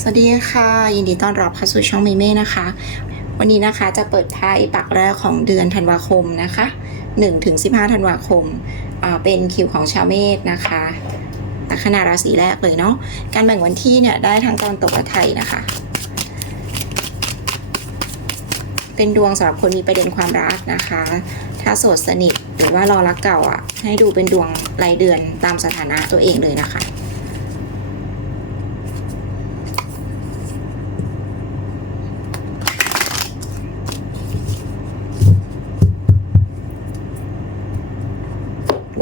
สวัสดีค่ะ ยินดีต้อนรับเข้าสู่ช่องเมเม่นะคะ วันนี้นะคะจะเปิดไพ่ปักแรกของเดือนธันวาคมนะคะ1ถึง15ธันวาคมอ่าเป็นคิวของชาวเมษนะคะลัคนาราศีแรกเลยเนาะการแบ่งวันที่เนี่ยได้ทั้งตอนตกและไทยนะคะ เป็นดวงสำหรับคนมีประเด็นความรักนะคะ ถ้าโสดสนิทหรือว่ารอรักเก่าอะ ให้ดูเป็นดวงรายเดือนตามสถานะตัวเองเลยนะคะ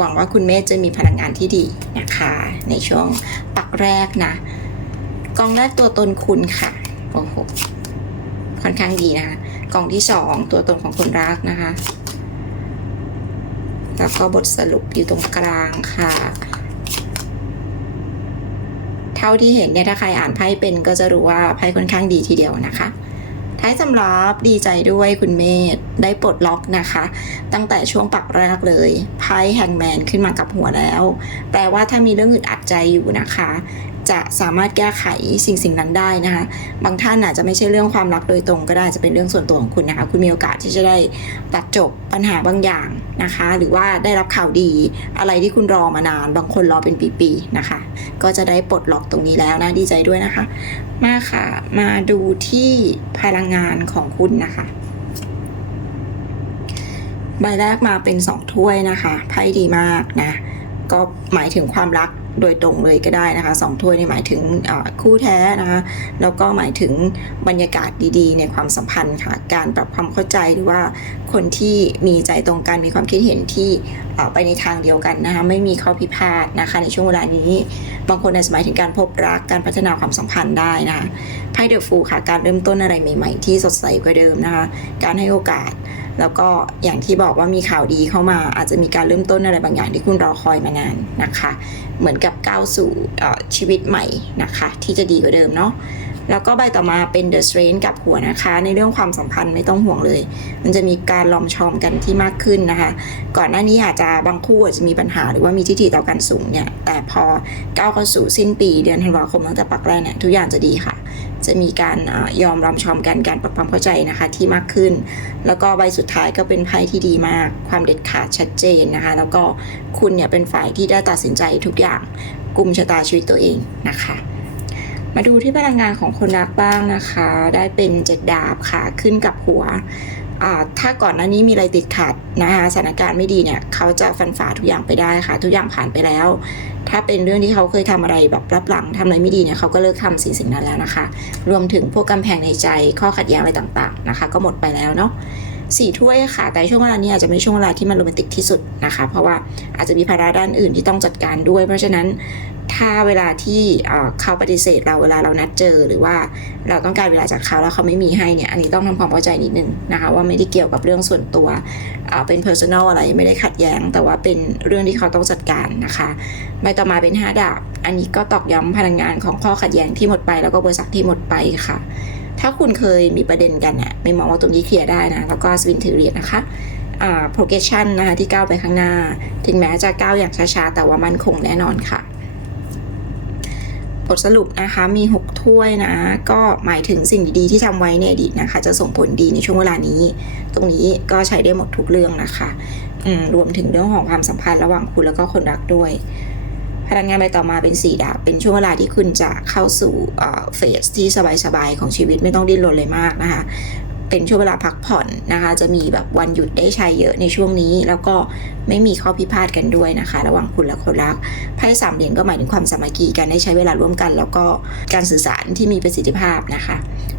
หวังว่าคุณเมธจะมีพลังงานที่ดีนะคะ ในช่วงปักแรกนะกองแรกตัวตนคุณค่ะโอ้โหค่อนข้างดีนะคะกองที่สองตัวตนของคนรักนะคะ แล้วก็บทสรุปอยู่ตรงกลางค่ะ เท่าที่เห็นเนี่ยถ้าใครอ่านไพ่เป็นก็จะรู้ว่าไพ่ค่อนข้างดีทีเดียวนะคะ ท้ายสำรับดีใจด้วยคุณเมธได้ปลดล็อกนะคะ ตั้งแต่ช่วงปักแรกเลยไพ่แฮงแมนขึ้นมากับหัวแล้ว แปลว่าถ้ามีเรื่องอึดอัดใจอยู่นะคะ จะสามารถแก้ไขสิ่งสิ่งนั้นได้นะคะบางท่านอาจจะไม่ใช่เรื่องความรักโดยตรงก็ได้จะเป็นเรื่องส่วนตัวของคุณนะคะ คุณมีโอกาสที่จะได้ตัดจบปัญหาบางอย่างนะคะ หรือว่าได้รับข่าวดีอะไรที่คุณรอมานาน บางคนรอเป็นปีๆนะคะ ก็จะได้ปลดล็อกตรงนี้แล้วนะดีใจด้วยนะคะ มาค่ะ มาดูที่พลังงานของคุณนะคะใบแรกมาเป็นสองถ้วยนะคะไพ่ดีมากนะ ก็หมายถึงความรัก โดยตรงเลยก็ได้นะคะสองถ้วยนี่หมายถึงคู่แท้นะคะแล้วก็หมายถึงบรรยากาศดีๆ ในความสัมพันธ์ค่ะการปรับความเข้าใจหรือว่าคนที่มีใจตรงกันมีความคิดเห็นที่ไปในทางเดียวกันนะคะไม่มีข้อพิพาทนะคะในช่วงเวลานี้ บางคนอาจจะหมายถึงการพบรักการพัฒนาความสัมพันธ์ได้นะคะไพ่เดอะฟูค่ะการเริ่มต้นอะไรใหม่ ๆ ที่สดใสกว่าเดิมนะคะการให้โอกาส แล้วก็อย่างที่บอกว่ามีข่าวดีเข้ามา อาจจะมีการเริ่มต้นอะไรบางอย่างที่คุณรอคอยมานานนะคะ เหมือนกับก้าวสู่ชีวิตใหม่นะคะ ที่จะดีกว่าเดิมเนาะ แล้วก็ใบต่อมาเป็น The Strength กับหัวนะคะ ในเรื่องความสัมพันธ์ไม่ต้องห่วงเลย มันจะมีการลอมชอมกันที่มากขึ้นนะคะ ก่อนหน้านี้อาจจะบางคู่อาจจะมีปัญหาหรือว่ามีทิฏฐิต่อกันสูงเนี่ย แต่พอก้าวเข้าสู่สิ้นปีเดือนธันวาคมตั้งแต่ปักแรกเนี่ยทุกอย่างจะดีค่ะ จะมีการอยอมรอมชอมกันการปรับความเข้าใจนะคะที่มากขึ้น แล้วก็ใบสุดท้ายก็เป็นไพ่ที่ดีมาก ความเด็ดขาดชัดเจนนะคะ แล้วก็คุณเนี่ยเป็นฝ่ายที่ได้ตัดสินใจทุกอย่างกลุ่มชะตาชีวิตตัวเองนะคะ มาดูที่พลังงานของคนรักบ้างนะคะ ได้เป็นเจ็ดดาบค่ะขึ้นกับหัวถ้าก่อนหน้านี้มีอะไรติดขัดนะคะสถานการณ์ไม่ดีเนี่ยเขาจะฟันฝ่าทุกอย่างไปได้ค่ะ ทุกอย่างผ่านไปแล้ว ถ้าเป็นเรื่องที่เขาเคยทำอะไรแบบรับหลังทำอะไรไม่ดีเนี่ยเขาก็เลิกทำสิ่งสิ่งนั้นแล้วนะคะ รวมถึงพวกกำแพงในใจข้อขัดแย้งอะไรต่างๆนะคะ ก็หมดไปแล้วเนาะสี่ถ้วยค่ะ แต่ช่วงเวลานี้อาจจะไม่ช่วงเวลาที่มันโรแมนติกที่สุดนะคะ เพราะว่าอาจจะมีภาระด้านอื่นที่ต้องจัดการด้วย เพราะฉะนั้น ถ้าเวลาที่เขาปฏิเสธเราเวลาเรานัดเจอหรือว่าเราต้องการเวลาจากเขาแล้วเขาไม่มีให้เนี่ยอันนี้ต้องทำความเข้าใจนิดนึงนะคะว่าไม่ได้เกี่ยวกับเรื่องส่วนตัวเป็น personal อะไรไม่ได้ขัดแย้ง แต่ว่าเป็นเรื่องที่เขาต้องจัดการนะคะใบต่อมาเป็นห้าดาบ อันนี้ก็ตอกย้ำพลังงานของข้อขัดแย้งที่หมดไป แล้วก็บริษัทที่หมดไปค่ะ ถ้าคุณเคยมีประเด็นกันเนี่ยไม่มองว่าตรงนี้เคลียร์ได้นะแล้วก็สวินถือเหรียญนะคะอ่า progression นะคะที่ก้าวไปข้างหน้า ถึงแม้จะก้าวอย่างช้าๆ แต่ว่ามันคงแน่นอนค่ะ บทสรุปนะคะมี 6 ถ้วยนะ ก็หมายถึงสิ่งดีๆที่ทำไว้ในอดีตนะคะ จะส่งผลดีในช่วงเวลานี้ ตรงนี้ก็ใช้ได้หมดทุกเรื่องนะคะรวมถึงเรื่องของความสัมพันธ์ระหว่างคุณแล้วก็คนรักด้วยพลังงานใบต่อมาเป็นสีดาบเป็นช่วงเวลาที่คุณจะเข้าสู่เฟสที่สบายๆของชีวิตไม่ต้องดิ้นรนเลยมากนะคะ เป็นช่วงเวลาพักผ่อนนะคะ จะมีแบบวันหยุดได้ใช้เยอะในช่วงนี้ แล้วก็ไม่มีข้อพิพาทกันด้วยนะคะ ระหว่างคุณและคนรักไพ่สามเหรียญก็หมายถึงความสามัคคีกันได้ใช้เวลาร่วมกัน แล้วก็การสื่อสารที่มีประสิทธิภาพนะคะ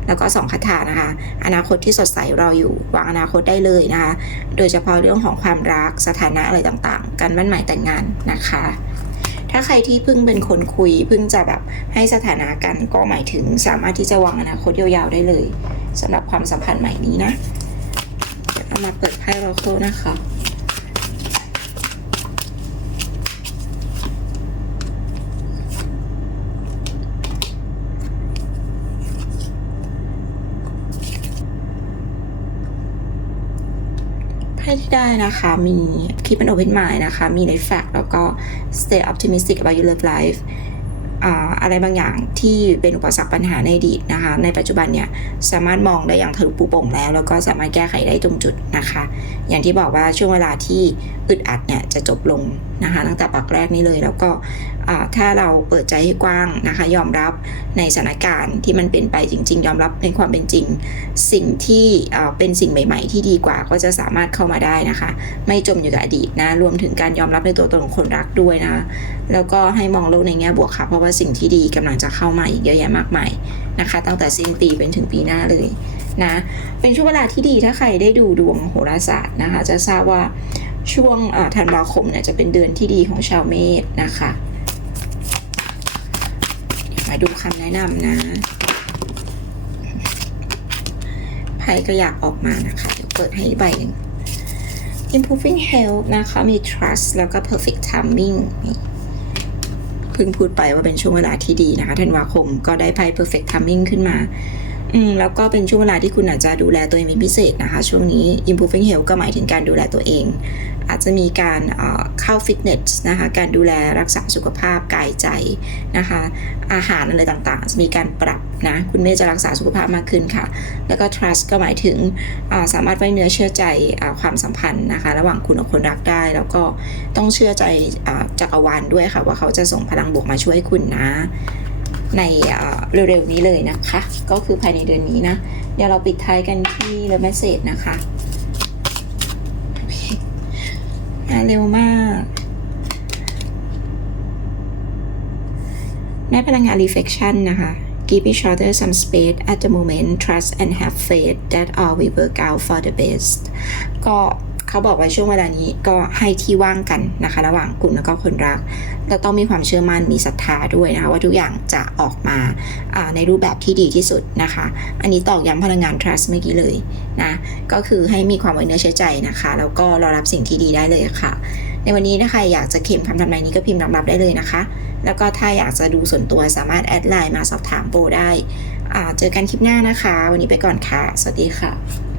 แล้วก็สองคาถานะคะ อนาคตที่สดใสรออยู่วางอนาคตได้เลยนะคะ โดยเฉพาะเรื่องของความรักสถานะอะไรต่างๆ การมั่นหมายแต่งงานนะคะ ถ้าใครที่เพิ่งเป็นคนคุยเพิ่งจะแบบให้สถานะกันก็หมายถึงสามารถที่จะวางอนาคตยาวๆได้เลยสำหรับความสัมพันธ์ใหม่นี้นะเอามาเปิดไพ่โรโคนะคะ ไพ่ที่ได้นะคะ มี keep an open mind นะคะ มี reflect แล้วก็ stay optimistic about your love life อ่าอะไรบางอย่างที่เป็นอุปสรรคปัญหาในอดีตนะคะ ในปัจจุบันเนี่ยสามารถมองได้อย่างทะลุปูโป่งแล้ว แล้วก็สามารถแก้ไขได้ตรงจุดนะคะ อย่างที่บอกว่าช่วงเวลาที่อึดอัดเนี่ยจะจบลงนะคะ ตั้งแต่ปักแรกนี้เลยแล้วก็ถ้าเราเปิดใจให้กว้างนะคะ ยอมรับในสถานการณ์ที่มันเป็นไปจริง ๆ ยอมรับในความเป็นจริง สิ่งที่เป็นสิ่งใหม่ ๆ ที่ดีกว่าก็จะสามารถเข้ามาได้นะคะ ไม่จมอยู่กับอดีตนะรวมถึงการยอมรับในตัวตนของคนรักด้วยนะแล้วก็ให้มองโลกในแง่บวกค่ะเพราะว่าสิ่งที่ดีกำลังจะเข้ามาอีกเยอะแยะมากมายนะคะ ตั้งแต่สิ้นปีเป็นถึงปีหน้าเลยนะเป็นช่วงเวลาที่ดีถ้าใครได้ดูดวงโหราศาสตร์นะคะ จะทราบว่าช่วงธันวาคมเนี่ยจะเป็นเดือนที่ดีของชาวเมษนะคะ เดี๋ยวมาดูคำแนะนำนะไพ่ก็อยากออกมานะคะ เดี๋ยวเปิดให้ใบหนึ่ง improving health นะคะ มี trust แล้วก็ perfect timing เพิ่งพูดไปว่าเป็นช่วงเวลาที่ดีนะคะธันวาคมก็ได้ไพ่ perfect timing ขึ้นมา อืมแล้วก็เป็นช่วงเวลาที่คุณอาจจะดูแลตัวเองเป็นพิเศษนะคะ ช่วงนี้ improving health ก็หมายถึงการดูแลตัวเอง อาจจะมีการเข้าฟิตเนสนะคะการดูแลรักษาสุขภาพกายใจนะคะ อาหารอะไรต่างๆ จะมีการปรับนะ คุณเมย์จะรักษาสุขภาพมากขึ้นค่ะ แล้วก็ trust ก็หมายถึงาสามารถไว้เนื้อเชื่อใจอความสัมพันธ์นะคะ ระหว่างคุณกับคนรักได้ แล้วก็ต้องเชื่อใจจักรวาลด้วยค่ะ ว่าเขาจะส่งพลังบวกมาช่วยคุณนะ ในเร็วๆนี้เลยนะคะ ก็คือภายในเดือนนี้นะ เดี๋ยวเราปิดท้ายกันที่เร m ม s เ a จนะคะมาเร็วมากได้พลังงาน reflection นะคะ Give each other some space at the moment trust and have faith that all will work out for the best ก็ เขาบอกว่าช่วงเวลานี้ก็ให้ที่ว่างกันนะคะ ระหว่างคุณแล้วก็คนรักแล้วต้องมีความเชื่อมั่นมีศรัทธาด้วยนะคะว่าทุกอย่างจะออกมาในรูปแบบที่ดีที่สุดนะคะ อันนี้ตอกย้ำพลังงาน trust เมื่อกี้เลยนะก็คือให้มีความไว้เนื้อเชื่อใจนะคะ แล้วก็รอรับสิ่งที่ดีได้เลยค่ะ ในวันนี้ถ้าใครอยากจะเข็มคำทำนายนี้ก็พิมพ์รับรับได้เลยนะคะ แล้วก็ถ้าอยากจะดูส่วนตัวสามารถแอดไลน์มาสอบถามโปรได้เจอกันคลิปหน้านะคะ วันนี้ไปก่อนค่ะ สวัสดีค่ะ